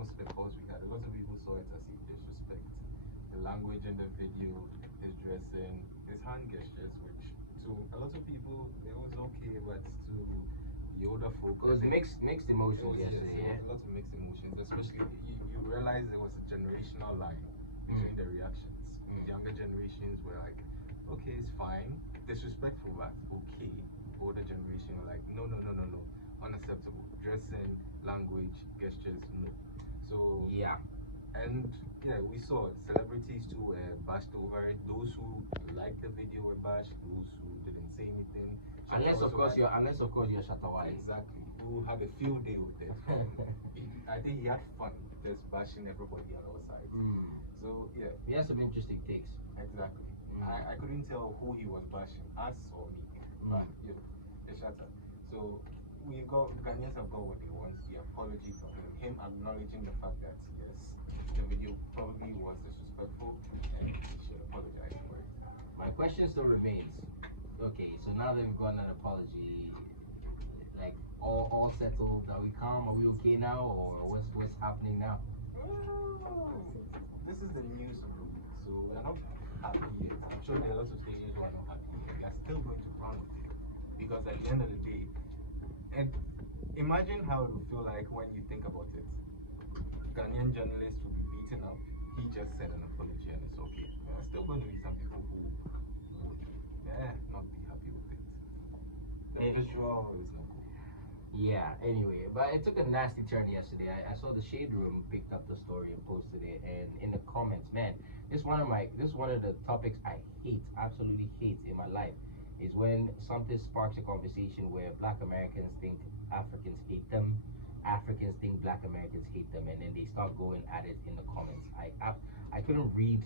almost the cause we had. A lot of people saw it as a disrespect. The language in the video, his dressing, his hand gestures, which to a lot of people it was okay, but to the older folk, it was mixed emotions yesterday. Yeah, a lot of mixed emotions, especially you realize there was a generational line between the reactions. Younger generations were like, okay, it's fine, disrespectful, but okay. Older generation were like, no, unacceptable. Dressing, language, gestures, no. So yeah. And yeah, we saw celebrities too were bashed over it. Those who liked the video were bashed. Those who didn't say anything. Unless of course you're Shatawale. Exactly. Who had a field day with it. I think he had fun just bashing everybody on our side. So yeah. He has some interesting takes. Exactly. I couldn't tell who he was bashing, us or me. But yeah, the shatter. So Ghanaians have got what they want. The apology from him acknowledging the fact that yes, the video probably was disrespectful and he should apologize for it. My question still remains. Okay, so now that we've gotten an apology, like all settled, are we calm? Are we okay now, or what's happening now? This is the news of the week, so we're not happy yet. I'm sure there are lots of stations who are not happy yet. They are still going to run with it because at the end of the day, and imagine how it would feel like when you think about it. Ghanaian journalists will be beaten up. He just said an apology and it's okay. There are still going to be some people who would not be happy with it. The visual is not cool. Yeah, anyway, but it took a nasty turn yesterday. I saw the Shade Room picked up the story and posted it, and in the comments, man, this is one of the topics I hate, absolutely hate in my life, is when something sparks a conversation where Black Americans think Africans hate them, Africans think Black Americans hate them, and then they start going at it in the comments. I couldn't read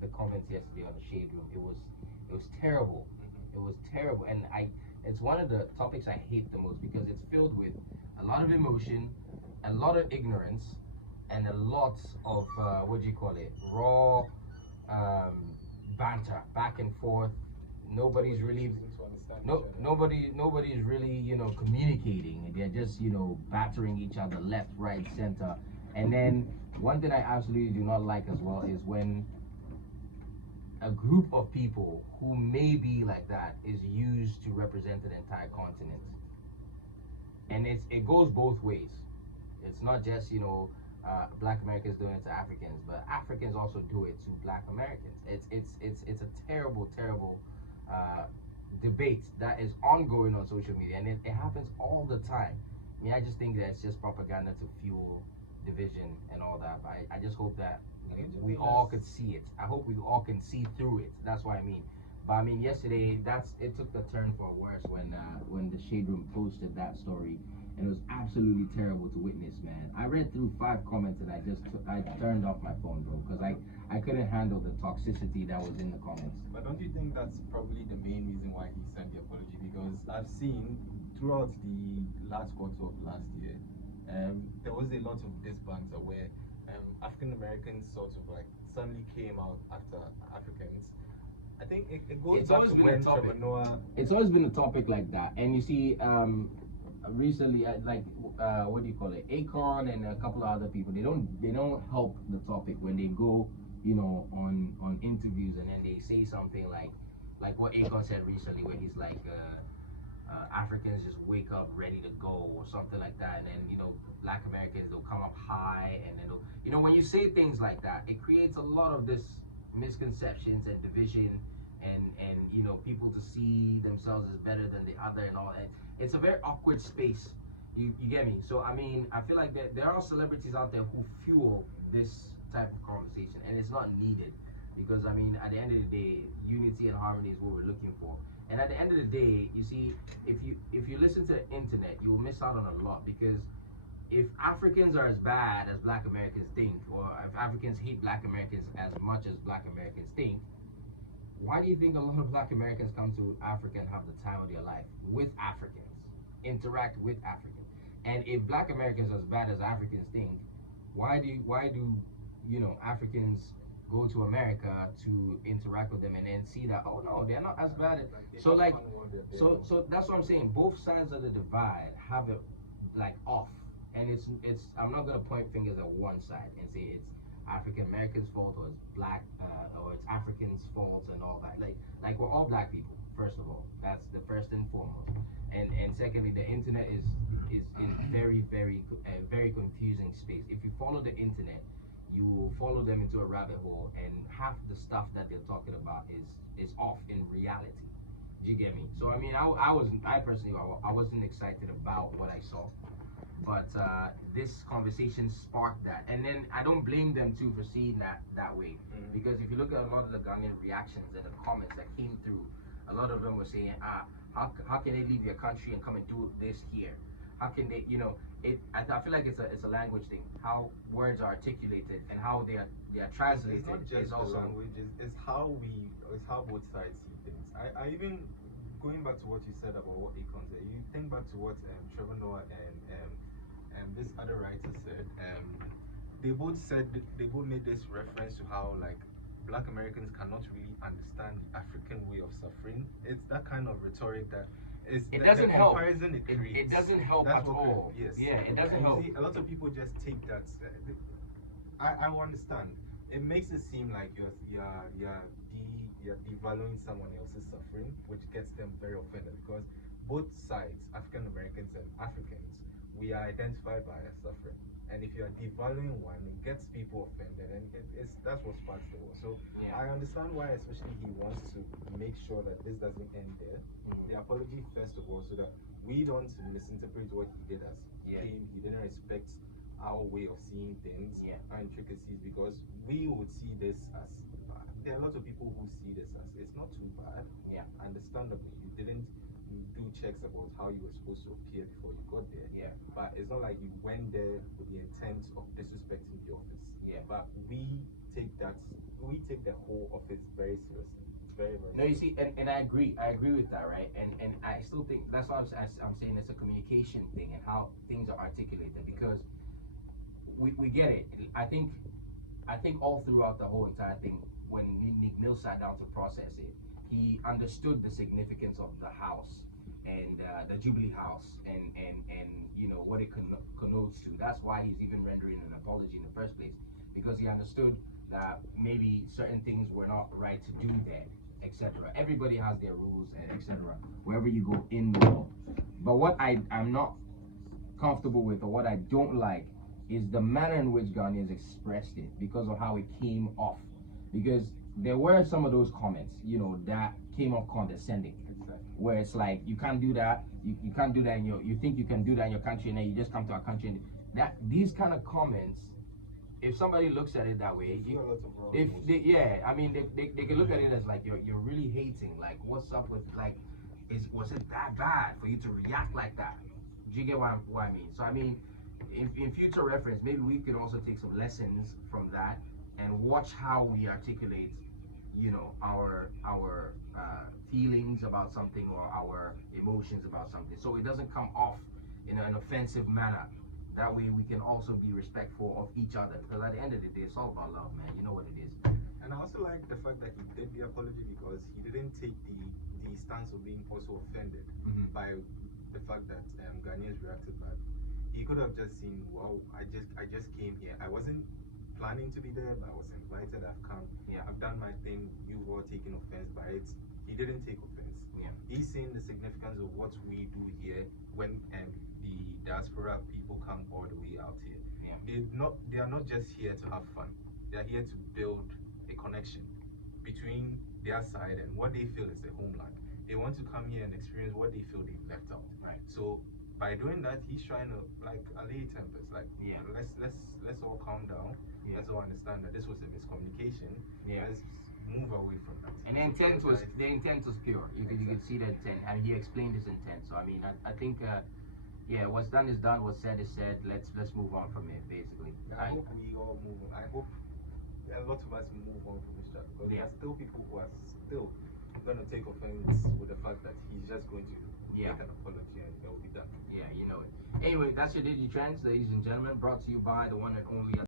the comments yesterday on the Shade Room. It was terrible. It was terrible, and it's one of the topics I hate the most because it's filled with a lot of emotion, a lot of ignorance, and a lot of raw banter back and forth. Nobody's really nobody's really communicating. They're just battering each other left, right, center. And then one thing I absolutely do not like as well is when a group of people who may be like that is used to represent an entire continent. And it goes both ways. It's not just Black Americans doing it to Africans, but Africans also do it to Black Americans. It's a terrible debate that is ongoing on social media, and it happens all the time. I mean, I just think that it's just propaganda to fuel division and all that. But I just hope that we all could see it. I hope we all can see through it. That's what I mean. But I mean, yesterday it took the turn for worse when the Shade Room posted that story, and it was absolutely terrible to witness, man. I read through 5 comments and I turned off my phone, bro, because I couldn't handle the toxicity that was in the comments. But don't you think that's probably the main reason why he sent the apology? Because I've seen throughout the last quarter of last year, there was a lot of this banter where African Americans sort of like suddenly came out after Africans. I think it goes It's back always to been when a topic. Trevor Noah. It's always been a topic like that, and you see, recently, what do you call it? Akon and a couple of other people. They don't help the topic when they go, on interviews, and then they say something like what Akon said recently, where he's like, Africans just wake up ready to go or something like that, and then Black Americans, they'll come up high, and then when you say things like that, it creates a lot of this misconceptions and division, and people to see themselves as better than the other and all that. It's a very awkward space. You get me? So I mean, I feel like there are celebrities out there who fuel this type of conversation, and it's not needed, because I mean, at the end of the day, unity and harmony is what we're looking for. And at the end of the day, you see, if you listen to the internet, you will miss out on a lot, because if Africans are as bad as Black Americans think, or if Africans hate Black Americans as much as Black Americans think, why do you think a lot of Black Americans come to Africa and have the time of their life with Africans, interact with Africans? And if Black Americans are as bad as Africans think, why do Africans go to America to interact with them and then see that, oh no, they're not as bad as, so that's what I'm saying. Both sides of the divide have it like off, and it's I'm not gonna point fingers at one side and say it's African Americans' fault or it's black or it's Africans' fault and all that. Like we're all black people. First of all, that's the first and foremost. And secondly, the internet is in very confusing space. If you follow the internet, you will follow them into a rabbit hole, and half the stuff that they're talking about is off in reality. Do you get me? So I mean, I personally I wasn't excited about what I saw, but this conversation sparked that, and then I don't blame them too for seeing that way, because if you look at a lot of the Ghanaian reactions and the comments that came through, a lot of them were saying, how can they leave their country and come and do this here? How can they, I feel like it's a language thing. How words are articulated and how they are translated. It's not just is also the language. It's how both sides see things. I even going back to what you said about what Akon said. You think back to what Trevor Noah and this other writer said. They both made this reference to how like Black Americans cannot really understand the African way of suffering. It's that kind of rhetoric that it doesn't help. It doesn't help at all. Yes. Yeah, it doesn't help. See, a lot of people just take that. I understand. It makes it seem like you're devaluing someone else's suffering, which gets them very offended because both sides, African Americans and Africans, we are identified by our suffering. And if you are devaluing one, it gets people offended, and that's what sparks the war. So yeah. I understand why, especially he wants to make sure that this doesn't end there. The apology first of all, so that we don't misinterpret what he did as he didn't respect our way of seeing things and intricacies, because we would see this as there are a lot of people who see this as it's not too bad. Yeah, understandably, you didn't do checks about how you were supposed to appear before you got there. Yeah. But it's not like you went there with the intent of disrespecting the office. Yeah. But we take the whole office very seriously. Very, very No, you see, and I agree with that, right? And I still think that's why I'm saying it's a communication thing and how things are articulated, because we get it. I think all throughout the whole entire thing, when Meek Mill sat down to process it, he understood the significance of the house and the Jubilee House and what it connotes to. That's why he's even rendering an apology in the first place, because he understood that maybe certain things were not right to do there, etc. Everybody has their rules and etc. wherever you go in the world. But what I'm not comfortable with, or what I don't like, is the manner in which Ghanaians expressed it, because of how it came off. Because there were some of those comments, that came off condescending, where it's like, you can't do that, you can't do that you think you can do that in your country, and then you just come to our country, and these kind of comments, if somebody looks at it that way, they can look at it as like you're really hating, like what's up with, like, was it that bad for you to react like that? Do you get what I mean? So I mean, in future reference, maybe we could also take some lessons from that and watch how we articulate, our feelings about something or our emotions about something, so it doesn't come off in an offensive manner. That way we can also be respectful of each other, because at the end of the day, it's all about love, man. You know what it is. And I also like the fact that he did the apology, because he didn't take the stance of being also offended by the fact that Ghanaians reacted badly. He could have just seen, wow, I just came here. I wasn't planning to be there, but I was invited. I've come. Yeah. I've done my thing. You've all taken offense by it. He didn't take offense. Yeah. He's seeing the significance of what we do here when the diaspora people come all the way out here. Yeah. They are not just here to have fun. They are here to build a connection between their side and what they feel is their homeland. They want to come here and experience what they feel they've left out. Right. So by doing that, he's trying to like allay tempers. Like, let's all calm down. Yeah. Let's all understand that this was a miscommunication. Yeah. Let's move away from that. And the intent was pure. You could see the intent, and he explained his intent. So I mean, I think what's done is done. What's said is said. Let's move on from it, basically. I hope we all move on. I hope a lot of us move on from this chat, because there are still people who are still gonna take offense with the fact that he's just going to make an apology and they'll be done. Yeah, you know it. Anyway, that's your Digi Trendz, ladies and gentlemen, brought to you by the one and only